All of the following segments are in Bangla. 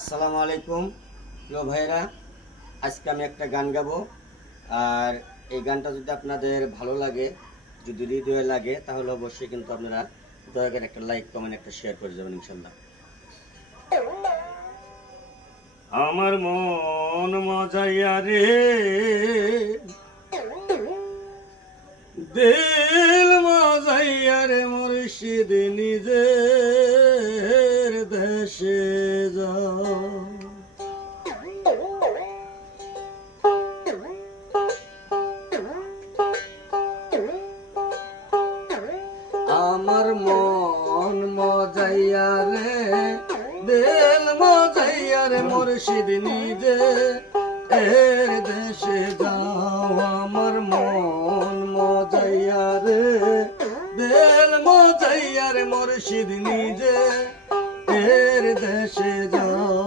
আসসালামু আলাইকুম প্রিয় ভাইরা, আজকে আমি একটা গান গাবো। আর এই গানটা যদি আপনাদের ভালো লাগে, যদি হৃদয়ে লাগে, তাহলে অবশ্যই কিন্তু আপনারা দয়া করে একটা লাইক, কমেন্ট, একটা শেয়ার করে যাবেন ইনশাল্লাহ। আমার মন মজাইয়া রে, দিল মজাইয়া রে, মুর্শিদ নিজের দেশে যাও। আমার মন মজাইয়া রে, দিল মজাইয়া রে, মুর্শিদ নিজে এর দেশে যাও। আমার মন মজাইয়া রে, দিল মজাইয়া রে, মুর্শিদ নিজে এর দেশে যাও।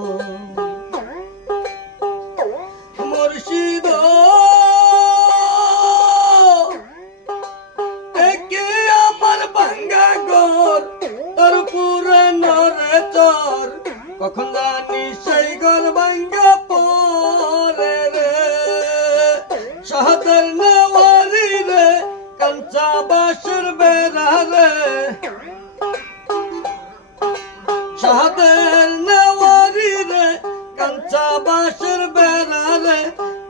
মুর্শিদ কখন জানি সেই ঘর ভাঙ্গা পরে রে, শাহাদের নেওয়ারি রে, কাঞ্চা বাসর বেড়া রে, শাহাদের নেওয়ারি রে, কাঞ্চা বাসর বেড়া রে,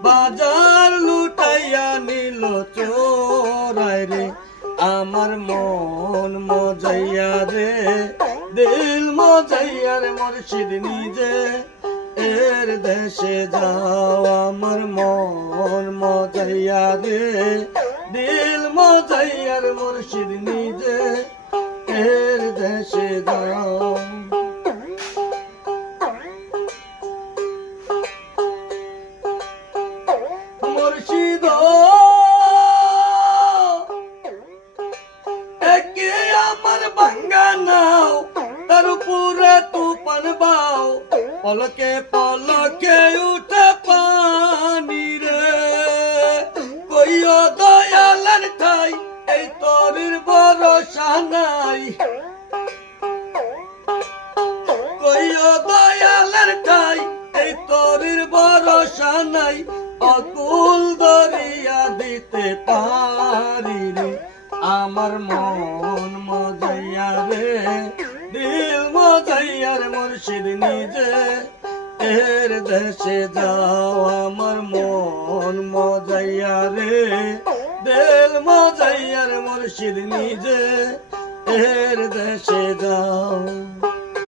বাজার লুটাইয়া নিল চোরাই রে। আমার মন মজাইয়া রে, দিল মজাইয়া রে, মুর্শিদ নিজে এর দেশে যাও। আমার মন মজাইয়া রে, দিল মজাইয়া রে, মুর্শিদ নিজে এর দেশে যাও। মুর্শিদ আমার ভাঙ্গা নাও, তার উপরে তুফান বাও, পলকে পলকে উঠে পানি রে। কইও দয়ালের ঠাই, এই তরির ভরসা নাই। কইও দয়ালের ঠাই, এই তরির ভরসা নাই। অকুল দরিয়া দিতে পারি রে। আমার মন মজাইয়া রে, দিল মজাইয়া রে, মুর্শিদ নিজে এর দেশে যাও। আমার মন মজাইয়া রে, দিল মজাইয়া রে, মুর্শিদ নিজে এর দেশে যাও।